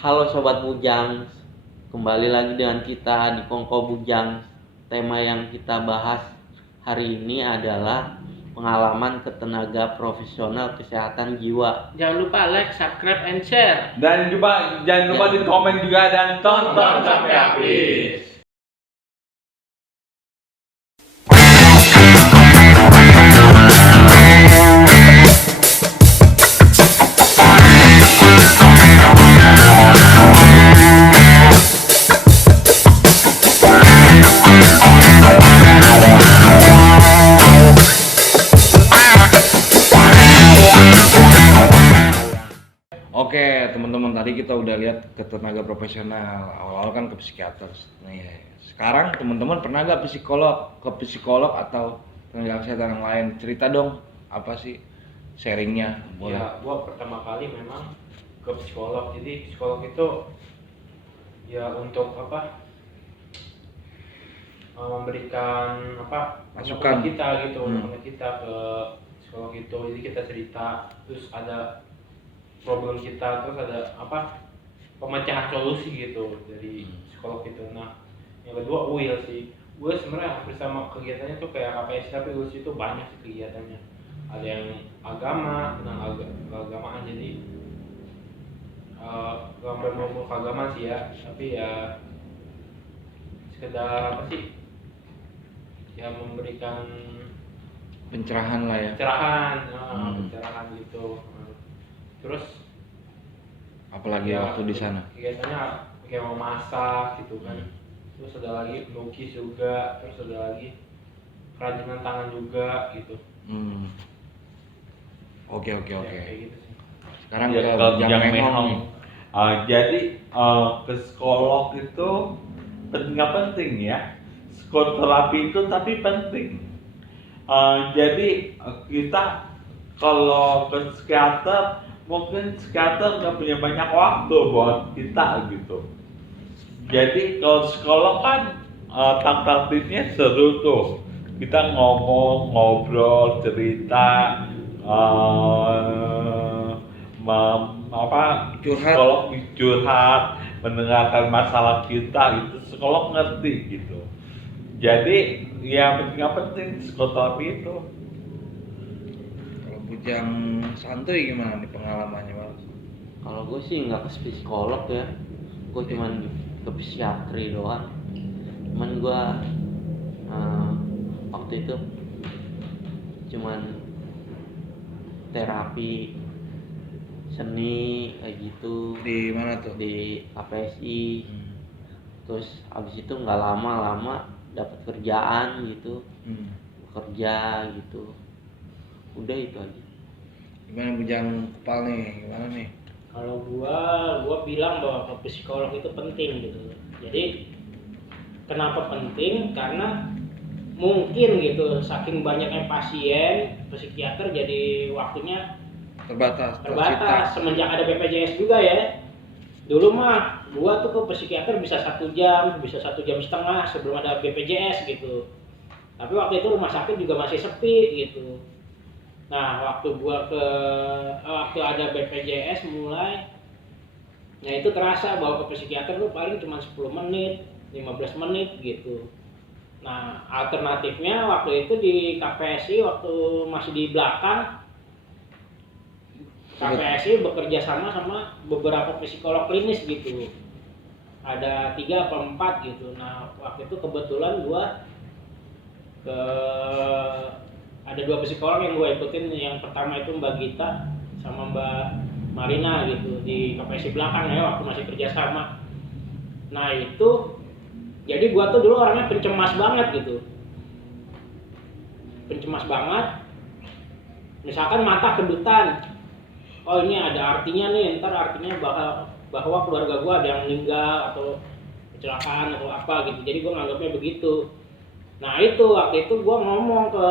Halo Sobat Bujang, kembali lagi dengan kita di Kongko Bujang. Tema yang kita bahas hari ini adalah pengalaman ketenaga profesional kesehatan jiwa. Jangan lupa like, subscribe, and share. Dan jangan lupa di komen juga dan tonton sampai habis. Oke teman-teman, tadi kita udah lihat ke tenaga profesional, awal-awal kan ke psikiater. Nih, sekarang teman-teman pernah nggak ke psikolog atau tenaga kesehatan yang lain? Cerita dong, apa sih sharingnya? Boleh. Ya, gua pertama kali memang ke psikolog. Jadi psikolog itu ya untuk memberikan Masukan. kita gitu, menemani kita ke psikolog itu. Jadi kita cerita, terus ada problem kita, terus ada pemecahan solusi gitu dari psikolog itu. Nah, yang kedua UIL sih. Gue sebenarnya hampir sama kegiatannya tuh kayak KPS, tapi UIL itu banyak sih kegiatannya. Ada yang agama, tentang keagamaan, jadi gambar mau keagamaan sih ya, tapi ya sekedar ya memberikan Pencerahan lah ya. pencerahan gitu. Terus Apalagi ya, waktu di sana. kegiatannya kayak mau masak gitu kan. Terus ada lagi melukis juga, terus ada lagi kerajinan tangan juga gitu. Oke. Ya, kayak gitu sih. Sekarang Ya, ke ke Bujang Bujang Mehong. Mehong. Jadi ke psikolog itu nggak penting ya. Psikoterapi itu tapi penting. Jadi kita kalau ke psikiater, mungkin psikiater nggak punya banyak waktu buat kita gitu. Jadi kalau psikolog kan taktiknya seru tuh. Kita ngomong, ngobrol, cerita, psikolog curhat, mendengarkan masalah kita, itu psikolog ngerti gitu. Jadi ya penting psikoterapi itu. Kalau Bujang santuy gimana nih pengalamannya, Mas? Kalau gue sih nggak ke psikolog ya, gue cuman ke psikiatri doang. Cuman gue waktu itu cuman terapi seni kayak gitu Di mana tuh? di KPSI. Terus abis itu nggak lama dapat kerjaan gitu, kerja gitu, udah itu aja. Gimana Bujang Kepal nih? Gimana nih? Kalau gua bilang bahwa ke psikolog itu penting gitu. Jadi kenapa penting? Karena mungkin gitu saking banyaknya pasien, psikiater jadi waktunya Terbatas. semenjak ada BPJS juga ya. Dulu mah gua tuh ke psikiater bisa 1 jam, bisa 1,5 jam sebelum ada BPJS gitu. Tapi waktu itu rumah sakit juga masih sepi gitu. Nah, waktu ada BPJS mulai, ya itu terasa bahwa ke psikiater tuh paling cuma 10 menit, 15 menit gitu. Nah, alternatifnya waktu itu di KPSI waktu masih di belakang, KPSI bekerja sama beberapa psikolog klinis gitu. Ada 3 atau 4 gitu. Nah, waktu itu kebetulan ada 2 psikolog yang gue ikutin. Yang pertama itu Mbak Gita sama Mbak Marina gitu di KPSI belakang ya, waktu masih kerja sama. Nah itu, jadi gue tuh dulu orangnya pencemas banget gitu. Pencemas banget. Misalkan mata kedutan, oh ini ada artinya nih, ntar artinya bahwa keluarga gue ada yang meninggal atau kecelakaan atau apa gitu. Jadi gue nganggapnya begitu. Nah itu waktu itu gue ngomong ke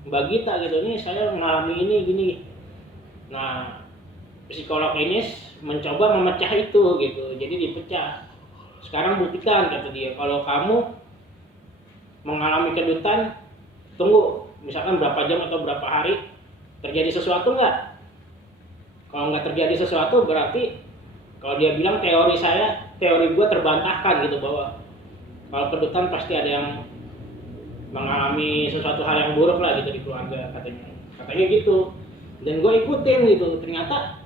Mbak Gita gitu, nih saya mengalami ini gini. Nah psikolog ini mencoba memecah itu gitu, jadi dipecah. Sekarang buktikan kata dia, kalau kamu mengalami kedutan, tunggu misalkan berapa jam atau berapa hari, terjadi sesuatu nggak? Kalau nggak terjadi sesuatu berarti Kalau dia bilang teori gue terbantahkan gitu, bahwa kalau kedutan pasti ada yang mengalami sesuatu hal yang buruk lah gitu di keluarga, katanya gitu. Dan gue ikutin gitu, ternyata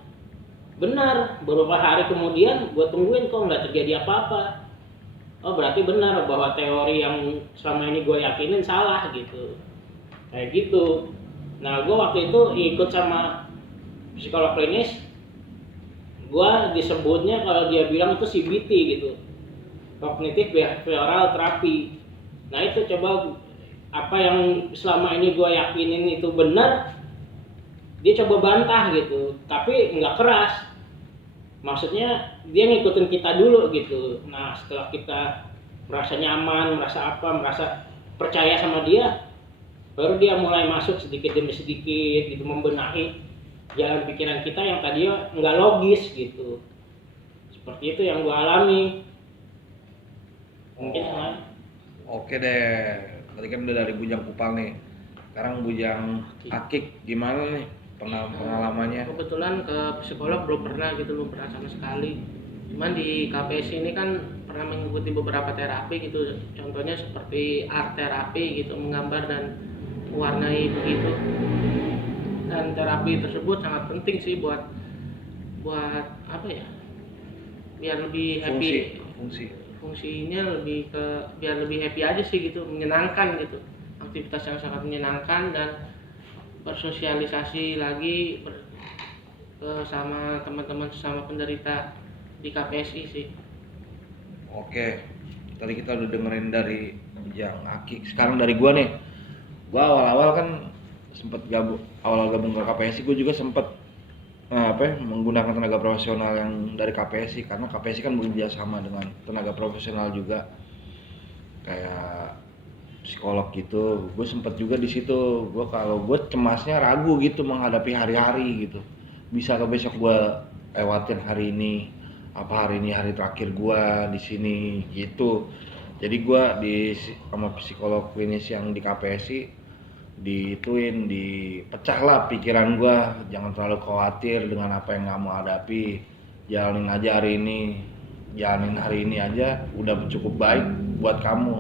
benar. Beberapa hari kemudian gue tungguin kok nggak terjadi apa-apa. Oh berarti benar bahwa teori yang selama ini gue yakinin salah gitu, kayak gitu. Nah gue waktu itu ikut sama psikolog klinis, gue disebutnya kalau dia bilang itu CBT gitu, cognitive behavioral therapy. Nah itu coba apa yang selama ini gue yakinin itu benar, dia coba bantah gitu, tapi nggak keras. Maksudnya dia ngikutin kita dulu gitu. Nah setelah kita merasa nyaman, merasa percaya sama dia, baru dia mulai masuk sedikit demi sedikit gitu, membenahi jalan pikiran kita yang tadinya nggak logis gitu. Seperti itu yang gue alami. Mungkin lain. Oke deh, tadi kan udah dari Bujang Kupal nih. Sekarang Bujang Akik gimana nih pengalamannya? Kebetulan ke psikolog belum pernah sama sekali. Cuman di KPS ini kan pernah mengikuti beberapa terapi gitu. Contohnya seperti art terapi gitu, menggambar dan mewarnai begitu. Dan terapi tersebut sangat penting sih buat apa ya? Biar lebih happy. Fungsinya lebih ke biar lebih happy aja sih gitu, menyenangkan gitu. Aktivitas yang sangat menyenangkan dan bersosialisasi lagi sama teman-teman sesama penderita di KPSI sih. Oke, tadi kita udah dengerin dari Bujang Akik. Sekarang dari gua nih. Gua awal-awal kan sempat gabung ke KPSI, gue juga sempat menggunakan tenaga profesional yang dari KPSI, karena KPSI kan bekerja sama dengan tenaga profesional juga kayak psikolog gitu. Gue sempat juga di situ. Gue cemasnya ragu gitu menghadapi hari-hari gitu. Bisa ke besok gue lewatin hari ini, apa hari ini hari terakhir gue di sini gitu. Jadi gue sama psikolog klinis yang di KPSI dipecah lah pikiran gua, jangan terlalu khawatir dengan apa yang kamu hadapi, jalanin aja hari ini aja udah cukup baik buat kamu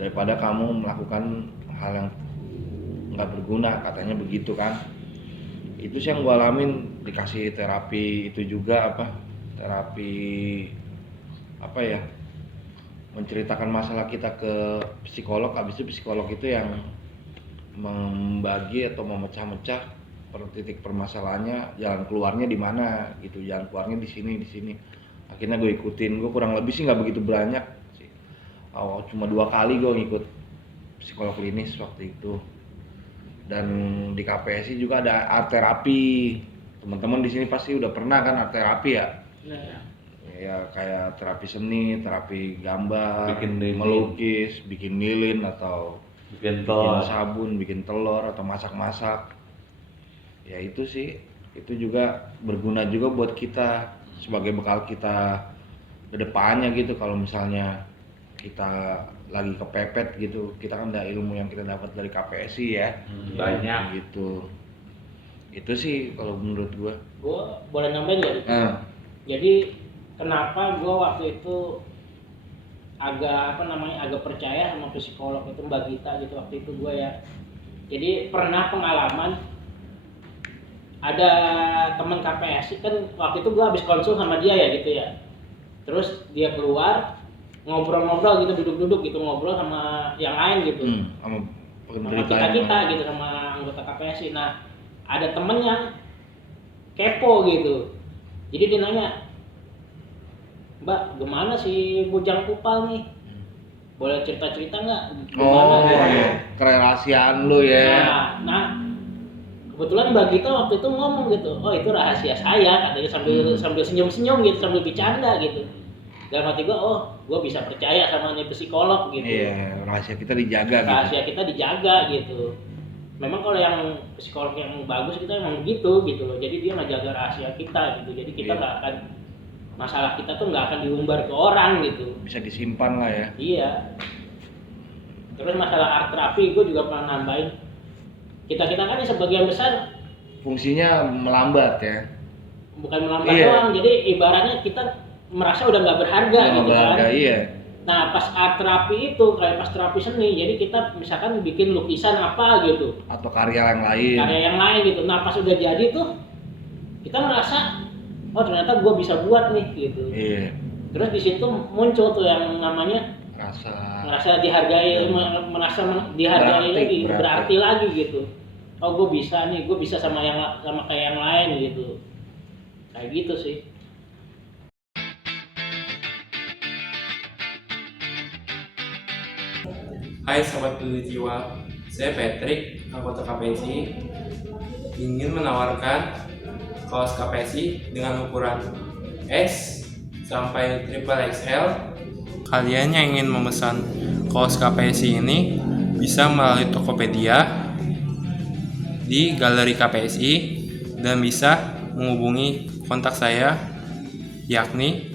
daripada kamu melakukan hal yang nggak berguna, katanya begitu kan. Itu sih yang gua alamin, dikasih terapi itu juga terapi menceritakan masalah kita ke psikolog. Habis itu psikolog itu yang membagi atau memecah-mecah titik permasalahannya, jalan keluarnya di mana gitu, jalan keluarnya di sini. Akhirnya gue ikutin. Gue kurang lebih sih nggak begitu banyak sih, cuma 2 kali gue ngikut psikolog klinis waktu itu. Dan di KPSI juga ada art terapi. Teman-teman di sini pasti udah pernah kan art terapi ya? Ya kayak terapi seni, terapi gambar, Bikin lilin. melukis, bikin lilin atau bikin sabun, bikin telur atau masak-masak. Ya itu sih, itu juga berguna juga buat kita sebagai bekal kita ke depannya gitu. Kalau misalnya kita lagi kepepet gitu, kita kan ada ilmu yang kita dapat dari KPSI ya. banyak Gitu. Itu sih kalau menurut gua. Gue boleh nambahin nggak? Jadi kenapa gue waktu itu agak percaya sama psikolog itu, Mbak Gita gitu waktu itu gue ya. Jadi pernah pengalaman ada teman KPSI kan, waktu itu gue habis konsul sama dia ya gitu ya. Terus dia keluar ngobrol-ngobrol gitu, duduk-duduk gitu, ngobrol sama yang lain gitu. Sama Kita gitu, sama anggota KPSI. Nah ada temennya kepo gitu. Jadi dia nanya, Mbak, gimana si Bujang Kupal nih? Boleh cerita-cerita nggak? Kerahasiaan lu ya. Nah, kebetulan Mbak Gita waktu itu ngomong gitu, oh itu rahasia saya, katanya sambil senyum-senyum gitu, sambil bercanda gitu. Dalam hati gue, gue bisa percaya sama nih psikolog gitu. Iya, rahasia kita dijaga gitu. Rahasia kita dijaga gitu. Memang kalau yang psikolog yang bagus kita emang gitu loh. Jadi dia ngejaga rahasia kita gitu. Jadi kita nggak akan, masalah kita tuh nggak akan diumbar ke orang gitu. Bisa disimpan lah ya. Iya. Terus masalah art terapi gue juga pernah nambahin. Kita kan sebagian besar fungsinya melambat ya. bukan melambat Iya. doang. Jadi ibaratnya kita merasa udah nggak berharga Nggak gitu kan. berharga, iya. Nah pas art terapi itu kayak pas terapi seni, jadi kita misalkan bikin lukisan apa gitu, Atau karya yang lain. karya yang lain gitu. Nah pas udah jadi tuh kita merasa oh ternyata gue bisa buat nih gitu. Iya. Terus di situ muncul tuh yang namanya merasa dihargai, merasa dihargai lagi, berarti lagi gitu. Oh gue bisa nih, gue bisa sama kayak yang lain gitu. Kayak gitu sih. Hai Sobat Peduli Jiwa, saya Patrick, anggota KPSI, ingin menawarkan kaos KPSI dengan ukuran S sampai triple XL. Kalian yang ingin memesan kaos KPSI ini bisa melalui Tokopedia di Galeri KPSI dan bisa menghubungi kontak saya yakni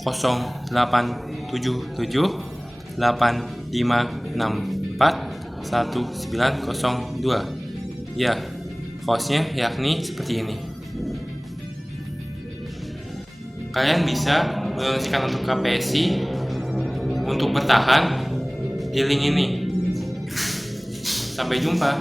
0877 8564 1902. Ya, kaosnya yakni seperti ini. Kalian bisa mendonasikan untuk KPSI untuk bertahan di link ini. Sampai jumpa.